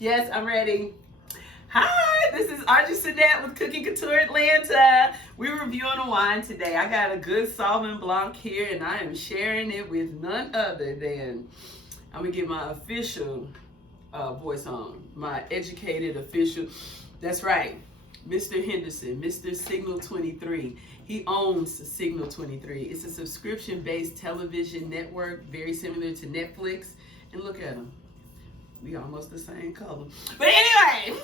Yes, I'm ready. Hi, this is Archie Sinette with Cooking Couture Atlanta. We're reviewing a wine today. I got a good Sauvignon Blanc here, and I am sharing it with none other than, I'm going to get my official voice on, my educated official. That's right, Mr. Henderson, Mr. Signal 23. He owns Signal 23. It's a subscription-based television network, very similar to Netflix. And look at him. We almost the same color. But anyway,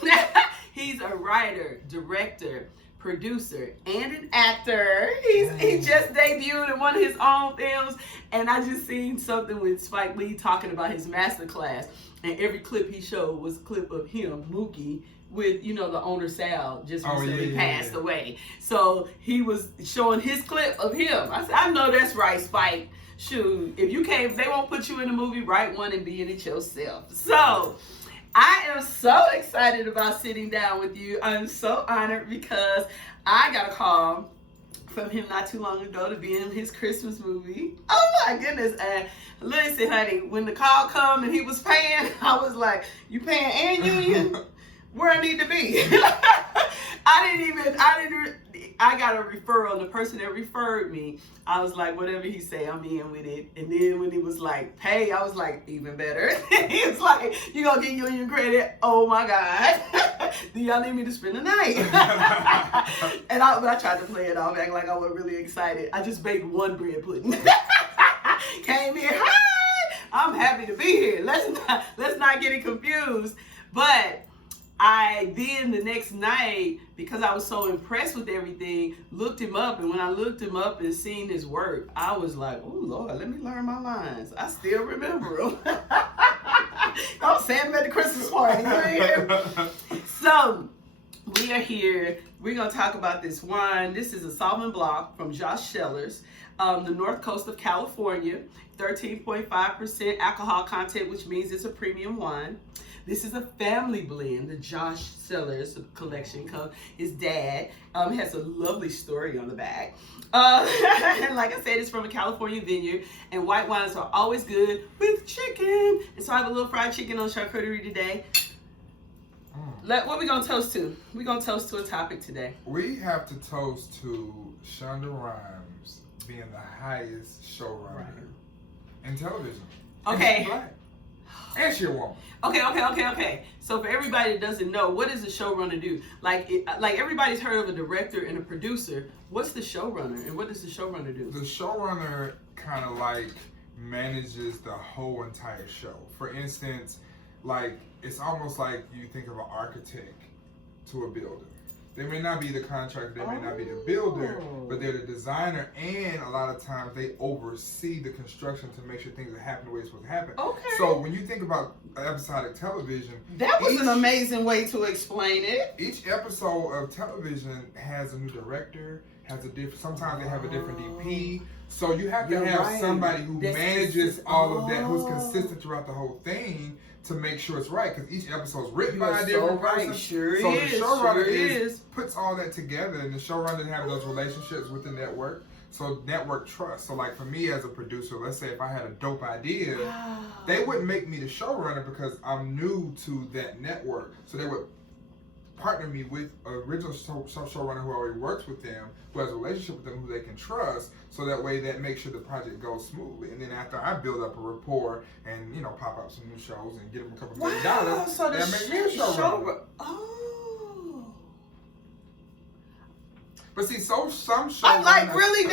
he's a writer, director, producer, and an actor. He just debuted in one of his own films, and I just seen something with Spike Lee talking about his masterclass, and every clip he showed was a clip of him, Mookie, with, the owner Sal just recently passed away. So he was showing his clip of him. I said, I know that's right, Spike. Shoot, if they won't put you in a movie, write one and be in it yourself. So I am so excited about sitting down with you. I'm so honored because I got a call from him not too long ago to be in his Christmas movie. Oh my goodness. And listen, honey, when the call come and he was paying, I was like, you paying and union? Where I need to be. I got a referral, and the person that referred me, I was like, whatever he say, I'm in with it. And then when he was like, pay, I was like, even better. He was like, you gonna get union credit? Oh my God. Do y'all need me to spend the night? But I tried to play it off, act like I was really excited. I just baked one bread pudding. Came here, hi, I'm happy to be here. Let's not get it confused. But I then the next night, because I was so impressed with everything, looked him up. And when I looked him up and seen his work, I was like, oh Lord, let me learn my lines. I still remember them. I'm saying them at the Christmas party. You hear? So we are here. We're going to talk about this wine. This is a Sauvignon Blanc from Josh Cellars, the north coast of California, 13.5% alcohol content, which means it's a premium wine. This is a family blend, the Josh Cellars collection. His dad has a lovely story on the back. And like I said, it's from a California vineyard, and white wines are always good with chicken. And so I have a little fried chicken on charcuterie today. What are we going to toast to? We're going to toast to a topic today. We have to toast to Shonda Rhimes being the highest showrunner in television. Okay. And she's black. And she's a woman. Okay. So for everybody that doesn't know, what does a showrunner do? Like everybody's heard of a director and a producer. What's the showrunner, and what does the showrunner do? The showrunner kind of like manages the whole entire show. For instance, like it's almost like you think of an architect to a builder. They may not be the contractor, they may not be the builder, but they're the designer, and a lot of times they oversee the construction to make sure things are happening the way it's supposed to happen. Okay. So when you think about episodic television, that was an amazing way to explain it. Each episode of television has a new director, sometimes they have a different DP. So you have to have somebody who manages all of that, who's consistent throughout the whole thing, to make sure it's right, because each episode is written by a different person. So the showrunner puts all that together, and the showrunner has those relationships with the network. So network trust. So like for me as a producer, let's say if I had a dope idea, they wouldn't make me the showrunner because I'm new to that network. So they would partner me with an original showrunner who already works with them, who has a relationship with them, who they can trust, so that way that makes sure the project goes smoothly. And then after I build up a rapport and pop up some new shows and get them a couple $1 million, so that makes me a showrunner. But see, some shows I'm like, really?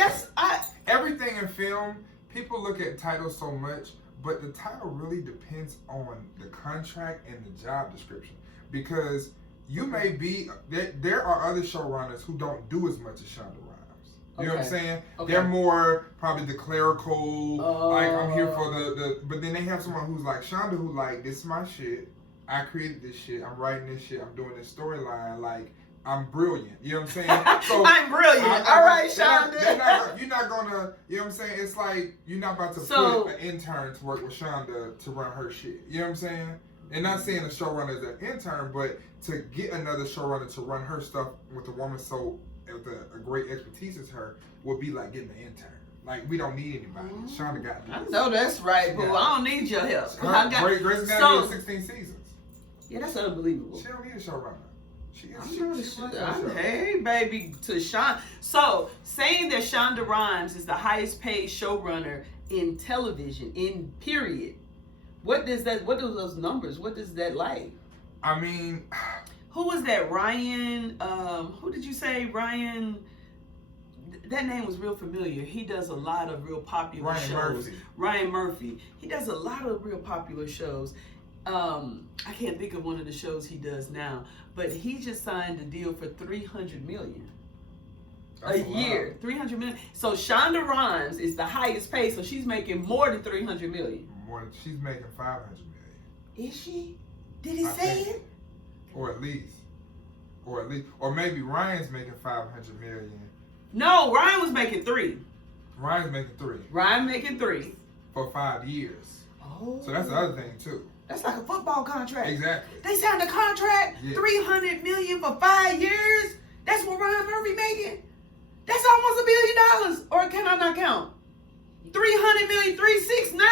Everything in film, people look at titles so much, but the title really depends on the contract and the job description. Because you may be, there are other showrunners who don't do as much as Shonda Rhimes. You know what I'm saying? Okay. They're more probably the clerical, like I'm here for but then they have someone who's like Shonda, who like, this is my shit. I created this shit. I'm writing this shit. I'm doing this storyline. Like, I'm brilliant. You know what I'm saying? So I'm brilliant. All right, Shonda. You're not gonna, you know what I'm saying? It's like, you're not about to put an intern to work with Shonda to run her shit. You know what I'm saying? And not saying the showrunner is an intern, but to get another showrunner to run her stuff with a woman with a great expertise as her would be like getting an intern. Like, we don't need anybody. Shonda got this. I know that's right, boo. I don't need your help. Grey's Anatomy 16 seasons. Yeah, that's unbelievable. She don't need a showrunner. She Hey, baby, to Shonda. So, saying that Shonda Rhimes is the highest paid showrunner in television, in period. What do those numbers, what does that like? I mean, who was that? Ryan, who did you say? Ryan, that name was real familiar. He does a lot of real popular shows. Ryan Murphy. He does a lot of real popular shows. I can't think of one of the shows he does now, but he just signed a deal for $300 million a year. $300 million. So Shonda Rhimes is the highest paid, so she's making more than $300 million. She's making $500 million. Is she? Did he say it? Or at least, or maybe Ryan's making $500 million. No, Ryan was making $3. Ryan's making $3. Ryan making $3 for 5 years. Oh, so that's the other thing too. That's like a football contract. Exactly. They signed a contract, yeah. $300 million for 5 years. That's what Ryan Murphy making. That's almost $1 billion. Or can I not count? 300 million, 369.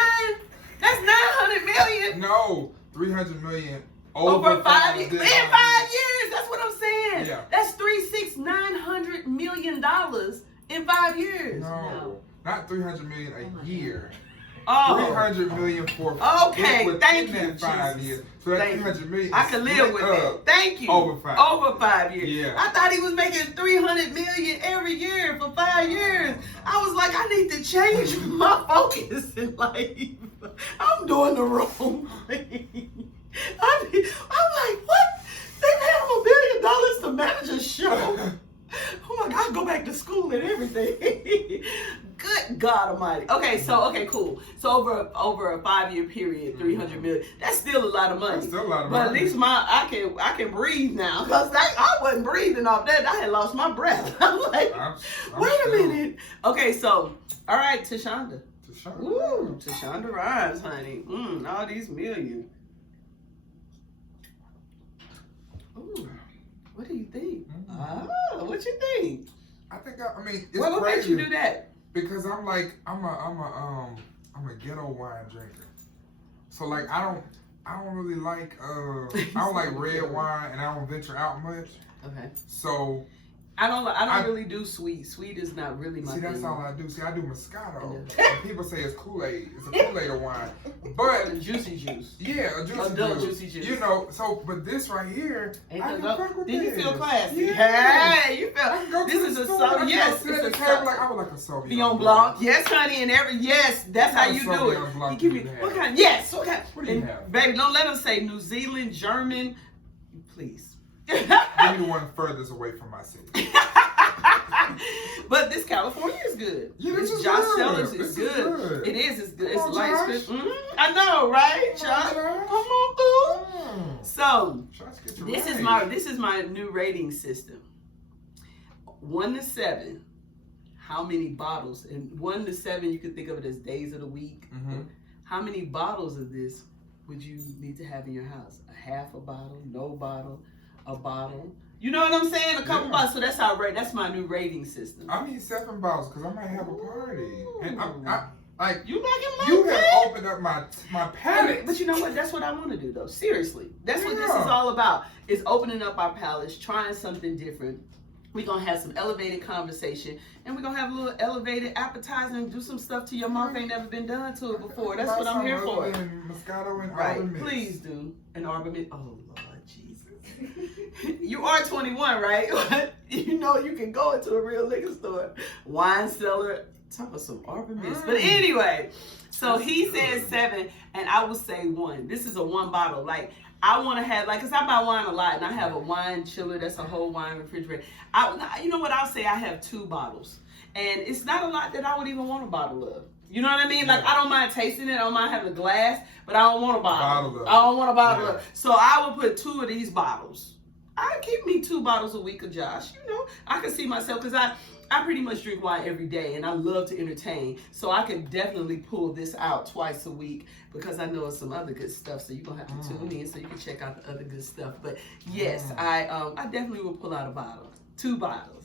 That's 900 million. No, 300 million over 5 years. In 5 years, that's what I'm saying. Yeah. That's $900 million in 5 years. No, not 300 million a year. Oh. 300 million for thank you. 5 years. So that's 300 million. I can live with that. Thank you. Over 5 years. Yeah. I thought he was making 300 million every year for 5 years. I was like, I need to change my focus in life. I'm doing the wrong thing. I'm like, what? They paid him $1 billion to manage a show. Oh my God, go back to school and everything. Good God Almighty. Okay, cool. So over a 5 year period, 300 million. That's still a lot of money. That's still a lot of money. But at least I can breathe now, because I wasn't breathing off that. I had lost my breath. I'm like, wait a minute. Okay, so all right, Tashonda. Ooh, Tashonda Rhimes, honey. All these millions. Ooh. What do you think? What you think? I think I mean it's what crazy. What made you do that? Because I'm a ghetto wine drinker. So like I don't really like I don't like red wine, and I don't venture out much. Okay. So I don't really do sweet. Sweet is not really my thing. See, that's all I do. See, I do Moscato. And people say it's Kool-Aid. It's a Kool-Aid wine. But a juicy juice. Yeah, a juicy juice. You know, but this right here, I can fuck with this. Did you feel classy? Yeah. Hey, you feel. This is a Sauvignon. Yes, it's a table like I would like a Sauvignon Blanc. Yes, honey, and that's how you do it. Give me what kind? Yes, what kind? What do you have? Baby, don't let them say New Zealand, German. Please. Give me the one furthest away from my city. But this California is good. Yeah, this is Josh good. Sellers is good. It is. It's good. It's light spit. I know, right, Josh? Come on through. So this is my new rating system. 1 to 7. How many bottles? And 1 to 7, you can think of it as days of the week. Mm-hmm. How many bottles of this would you need to have in your house? A half a bottle, no bottle, a bottle. You know what I'm saying? A couple bottles. So that's how that's my new rating system. I need 7 bottles because I might have a party. And I like you like it like you that? have opened up my palate. But you know what? That's what I want to do though. Seriously. That's what this is all about. Is opening up our palates, trying something different. We're going to have some elevated conversation, and we're going to have a little elevated appetizer and do some stuff to your mouth ain't never been done to it before. That's what I'm here for. Moscato and right. Please do. An Arbor Mist. Oh, Lord Jesus. You are 21, right? You know you can go into a real liquor store, wine cellar, talk about some Arbor Mist. But anyway, so he said 7, and I would say 1. This is a 1 bottle. Like, I want to have, because I buy wine a lot, and I have a wine chiller that's a whole wine refrigerator. You know what, I'll say I have 2 bottles. And it's not a lot that I would even want a bottle of. You know what I mean? Like, I don't mind tasting it. I don't mind having a glass, but I don't want a bottle. I don't want a bottle of. So I would put 2 of these bottles. I keep me 2 bottles a week of Josh. You know, I can see myself, because I pretty much drink wine every day, and I love to entertain. So I can definitely pull this out twice a week, because I know it's some other good stuff. So you're going to have to tune in so you can check out the other good stuff. But yes, I definitely will pull out a bottle. 2 bottles.